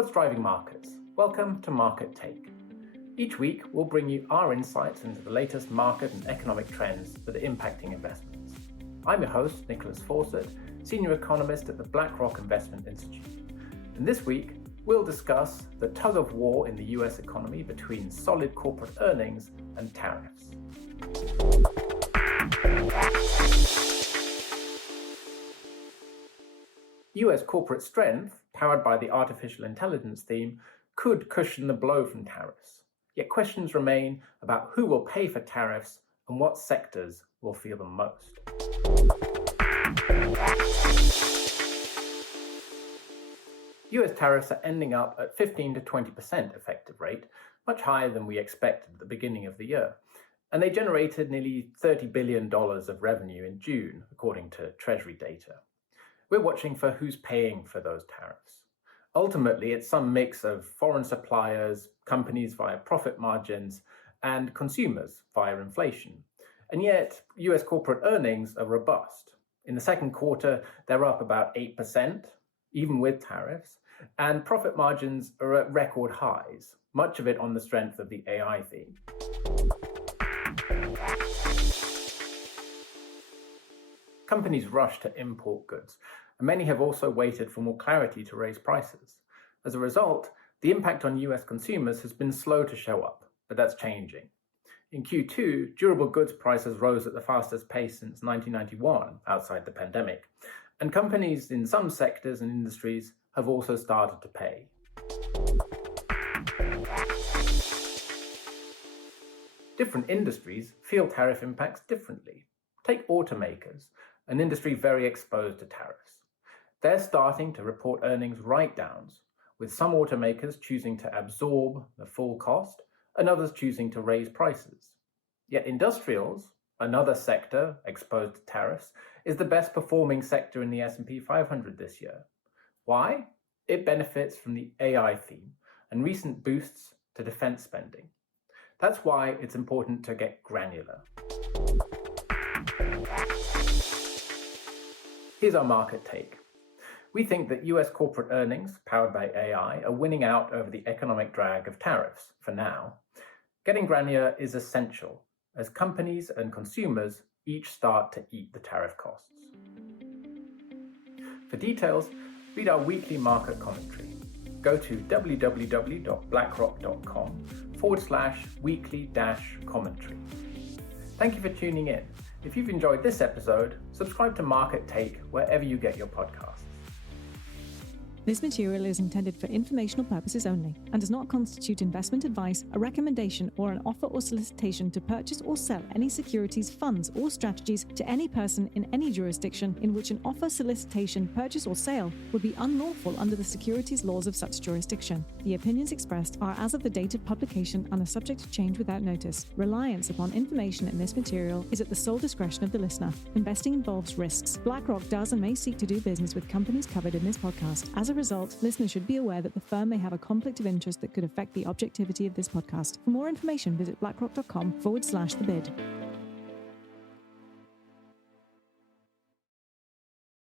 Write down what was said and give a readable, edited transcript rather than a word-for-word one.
What's driving markets? Welcome to Market Take. Each week, we'll bring you our insights into the latest market and economic trends that are impacting investments. I'm your host, Nicholas Fawcett, Senior Economist at the BlackRock Investment Institute. And this week, we'll discuss the tug-of-war in the US economy between solid corporate earnings and tariffs. US corporate strength, powered by the artificial intelligence theme, could cushion the blow from tariffs. Yet questions remain about who will pay for tariffs and what sectors will feel them most. US tariffs are ending up at 15 to 20% effective rate, much higher than we expected at the beginning of the year. And they generated nearly $30 billion of revenue in June, according to Treasury data. We're watching for who's paying for those tariffs. Ultimately, it's some mix of foreign suppliers, companies via profit margins, and consumers via inflation. And yet, US corporate earnings are robust. In the second quarter, they're up about 8%, even with tariffs, and profit margins are at record highs, much of it on the strength of the AI theme. Companies rush to import goods, and many have also waited for more clarity to raise prices. As a result, the impact on US consumers has been slow to show up, but that's changing. In Q2, durable goods prices rose at the fastest pace since 1991, outside the pandemic, and companies in some sectors and industries have also started to pay. Different industries feel tariff impacts differently. Take automakers, an industry very exposed to tariffs. They're starting to report earnings write-downs, with some automakers choosing to absorb the full cost and others choosing to raise prices. Yet industrials, another sector exposed to tariffs, is the best performing sector in the S&P 500 this year. Why? It benefits from the AI theme and recent boosts to defense spending. That's why it's important to get granular. Here's our market take. We think that US corporate earnings, powered by AI, are winning out over the economic drag of tariffs, for now. Getting granular is essential, as companies and consumers each start to eat the tariff costs. For details, read our weekly market commentary. Go to www.blackrock.com/weekly-commentary. Thank you for tuning in. If you've enjoyed this episode, subscribe to Market Take wherever you get your podcasts. This material is intended for informational purposes only and does not constitute investment advice, a recommendation, or an offer or solicitation to purchase or sell any securities, funds, or strategies to any person in any jurisdiction in which an offer, solicitation, purchase, or sale would be unlawful under the securities laws of such jurisdiction. The opinions expressed are as of the date of publication and are subject to change without notice. Reliance upon information in this material is at the sole discretion of the listener. Investing involves risks. BlackRock does and may seek to do business with companies covered in this podcast. As a result, listeners should be aware that the firm may have a conflict of interest that could affect the objectivity of this podcast. For more information, visit blackrock.com/the bid.